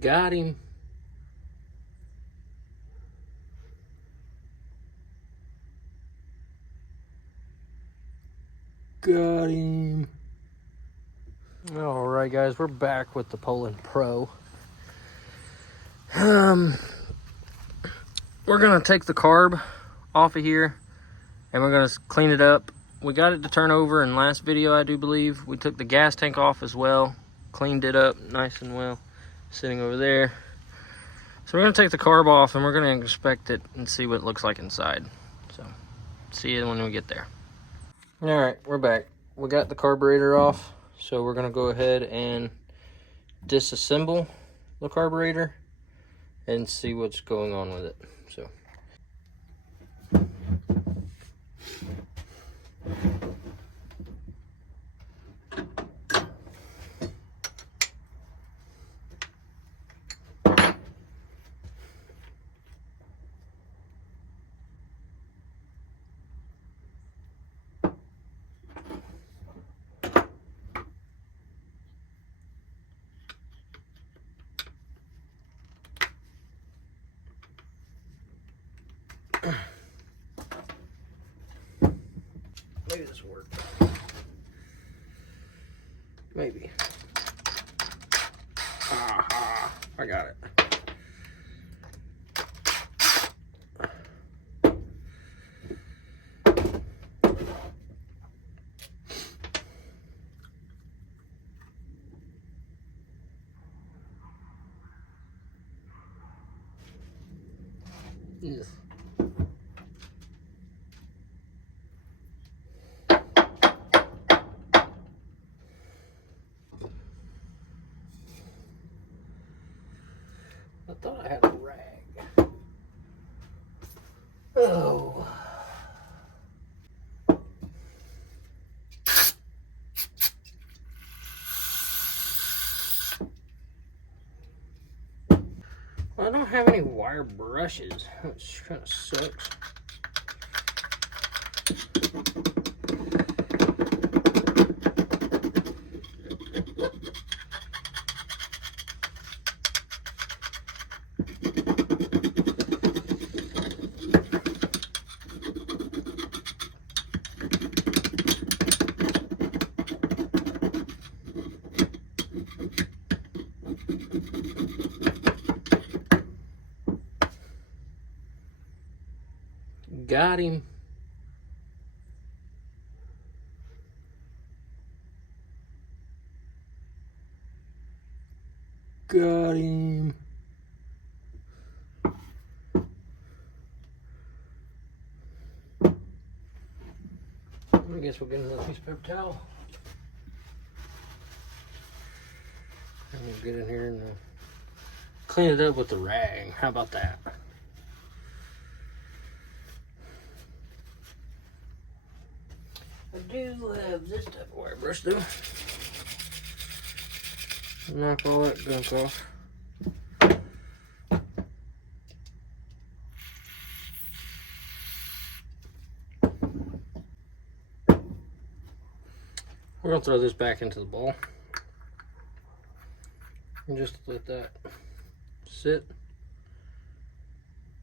Got him. Got him. Alright guys, we're back with the Polan Pro. We're gonna take the carb off of here and we're gonna clean it up. We got it to turn over in last video, I do believe. We took the gas tank off as well, cleaned it up nice and well, sitting over there. So we're gonna take the carb off and we're gonna inspect it and see what it looks like inside. So see you when we get there. Alright, we're back. We got the carburetor off, so we're gonna go ahead and disassemble the carburetor and see what's going on with it. So maybe this will work. Maybe. Aha, I got it. Yes. I thought I had a rag. Oh. Well, I don't have any wire brushes. That kind of sucks. Got him. Got him. I guess we'll get another piece of paper towel. And we'll get in here and clean it up with the rag. How about that? I do have this type of wire brush though. Knock all that gunk off. We're gonna throw this back into the bowl and just let that sit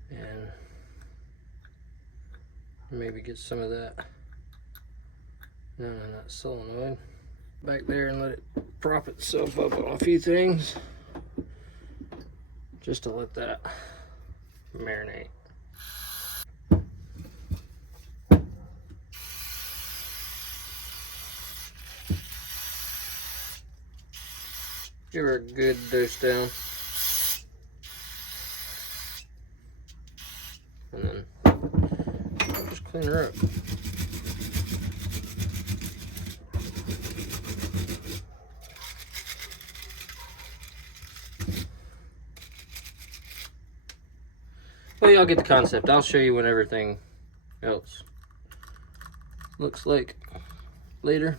and maybe get some of that that solenoid back there and let it prop itself up on a few things just to let that marinate. Give her a good dose down. And then I'll just clean her up. Well, y'all get the concept. I'll show you what everything else looks like later.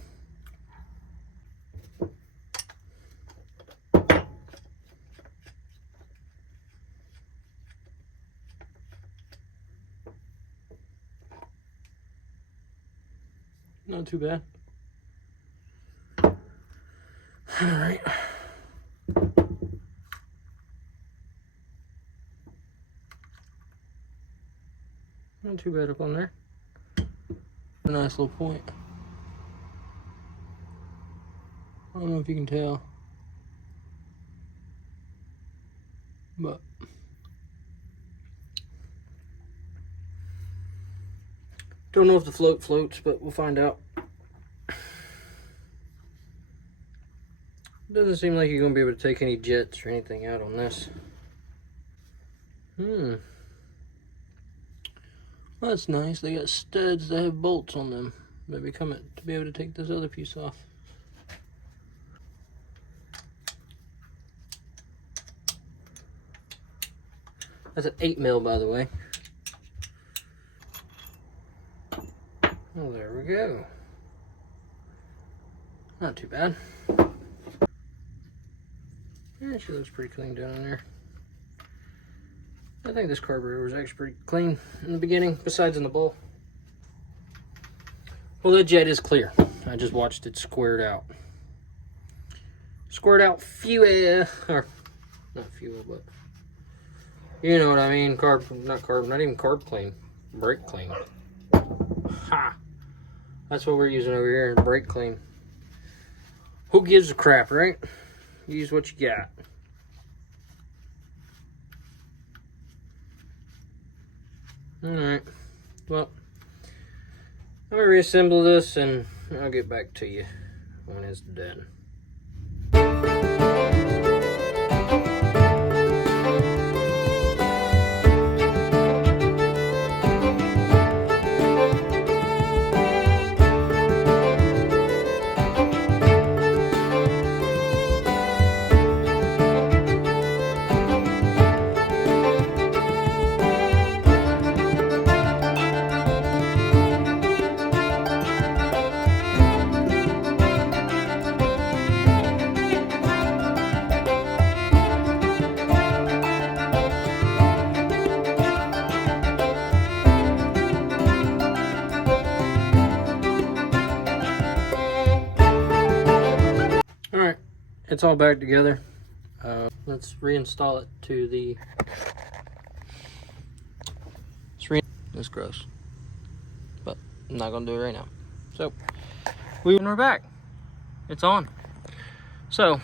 Not too bad. All right. Not too bad up on there. A nice little point. I don't know if you can tell, but don't know if the float floats, but we'll find out. Doesn't seem like you're gonna be able to take any jets or anything out on this. Well, that's nice. They got studs that have bolts on them. Maybe come to be able to take this other piece off. That's an 8mm, by the way. Well, there we go. Not too bad. Yeah, she looks pretty clean down in there. I think this carburetor was actually pretty clean in the beginning, besides in the bowl. Well, the jet is clear. I just watched it squirt out. Squirt out fuel, or not fuel, but you know what I mean. Not even carb clean. Brake clean. Ha! That's what we're using over here, brake clean. Who gives a crap, right? Use what you got. Alright, well, I'm going to reassemble this and I'll get back to you when it's done. Alright, it's all back together. Let's reinstall it to the... It's gross, but I'm not going to do it right now. So, we're back. It's on. So,